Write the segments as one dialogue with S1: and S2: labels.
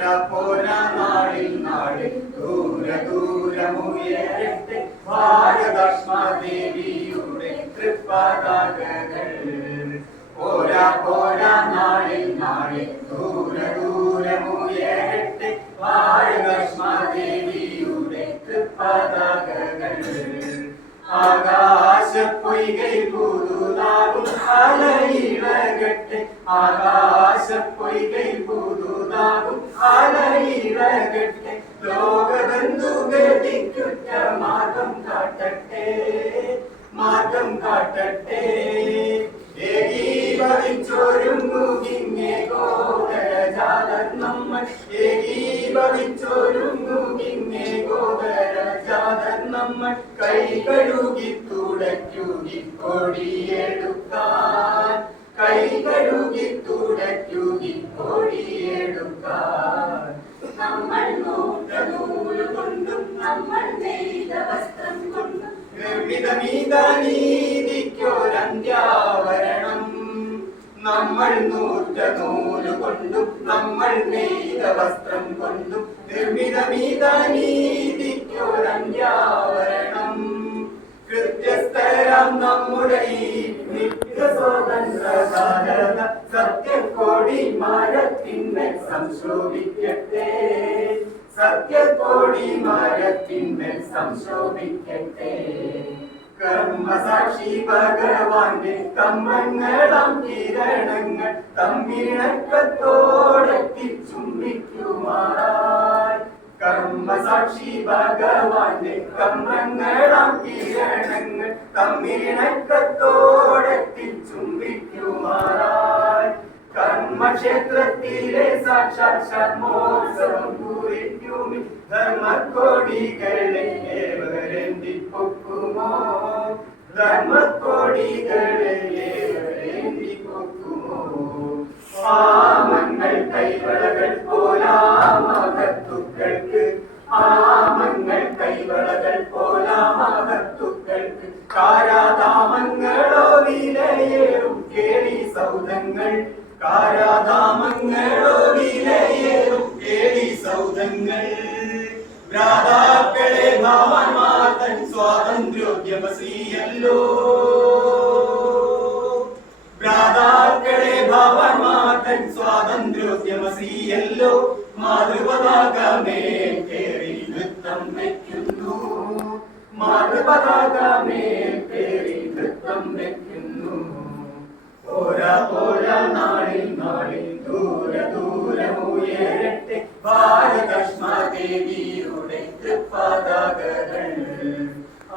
S1: പോരാ പോരാ നാളിൽ നാളിൽ ദൂര ദൂരമുയരട്ടെ ഭാരതഷ്മാദേവിയുടെ തൃപ്പതാകകൾ പോരാ പോരാ നാളിൽ നാളിൽ ദൂര ദൂരമുയരട്ടെ ഭാരതഷ്മാദേവിയുടെ തൃപ്പതാകകൾ ആകാശ പൊയ്കൈ പുതുതാകും അലയിളകട്ടെ. ആകാശ പൊയ്കൈ പുതുതാകും അലയിളകട്ടെ ലോകബന്ധു ഗതിക്കുറ്റ മാർഗം കാട്ടട്ടെ മാർഗം കാട്ടട്ടെ ഏകീഭവിച്ചൊരുങ്ങുകിങ്ങേ ഗോദരജാതൻ നമ്മൾ ഏകീഭവിച്ചൊരുങ്ങുകിങ്ങേ ഗോദരജാതൻ നമ്മൾ കൈ കഴുകി തുടയ്ക്കുകി കൊടിയെടുക്കാൻ കൈ കഴുകി തുടയ്ക്കുകി കൊടിയെടുക്കാൻ. നീതിക്കൊരന്ത്യാവരണം നമ്മൾ നൂറ്റ നൂൽ കൊണ്ടും നമ്മൾ നെയ്ത വസ്ത്രം കൊണ്ടും നിർമ്മിതമീത നീതിക്കൊരന്ത്യാവരണം കൃത്യസ്ഥരാം നമ്മുടെ ഈ നിത്യ സ്വാതന്ത്ര്യ ഭാരത സത്യക്കോടി മരത്തിന്മേൽ സംശോഭിക്കട്ടെ. സത്യക്കോടി മരത്തിന്മേൽ സംശോഭിക്കട്ടെ. കർമ്മസാക്ഷി ഭഗവാന്റെ കമ്മങ്ങളാം കിരണങ്ങൾ തമ്മിണക്കത്തോടെത്തി ചുംബിക്കുമാറായി. കർമ്മസാക്ഷി ഭഗവാന്റെ കമ്മങ്ങളാം കിരണങ്ങൾ തമ്മിണക്കത്തോടെത്തി ചുംബിക്കുമാറായി. കർമ്മക്ഷേത്രത്തിലെ സാക്ഷാൽ ശർമ്മോത്സവം ധർമ്മക്കോടികളെ ഏവരെന്തി പൊക്കുമോ ആമങ്ങൾ കൈവളകൾ പോലാമകത്തുക്കൾക്ക് ആമങ്ങൾ കൈവളകൾ പോലാമകത്തുക്കൾക്ക് കാരാതാമങ്ങളോ വിലയേറും കേളി സൗദങ്ങൾ വിലയേറും കേളി സൗദങ്ങൾ ഭ്രാതാക്കളെ ഭാവന്മാതൻ സ്വാതന്ത്ര്യോദ്യമശ്രീയല്ലോ ഭ്രാതാക്കളെ ഭാവന്മാതൻ സ്വാതന്ത്ര്യോദ്യമശ്രീയല്ലോ മാതൃപതാകമേ കേറി നൃത്തം വയ്ക്കുന്നു. മാതൃപതാകമേ കേറി നൃത്തം വയ്ക്കുന്നു. ഓരാ ഓരാ നാളിൽ നാളിൽ ദൂര ദൂരമുയരട്ടെ ഭാരതഷ്മാദേവിയുടെ തൃപ്പതാകകൾ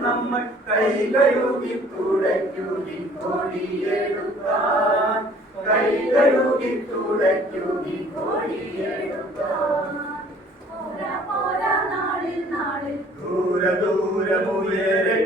S1: നമ്മൾ കൊടിയെടുക്കാൻ കൊടിയെടുക്കാൻ
S2: നാളിൽ
S1: ദൂര ദൂരമുയരെ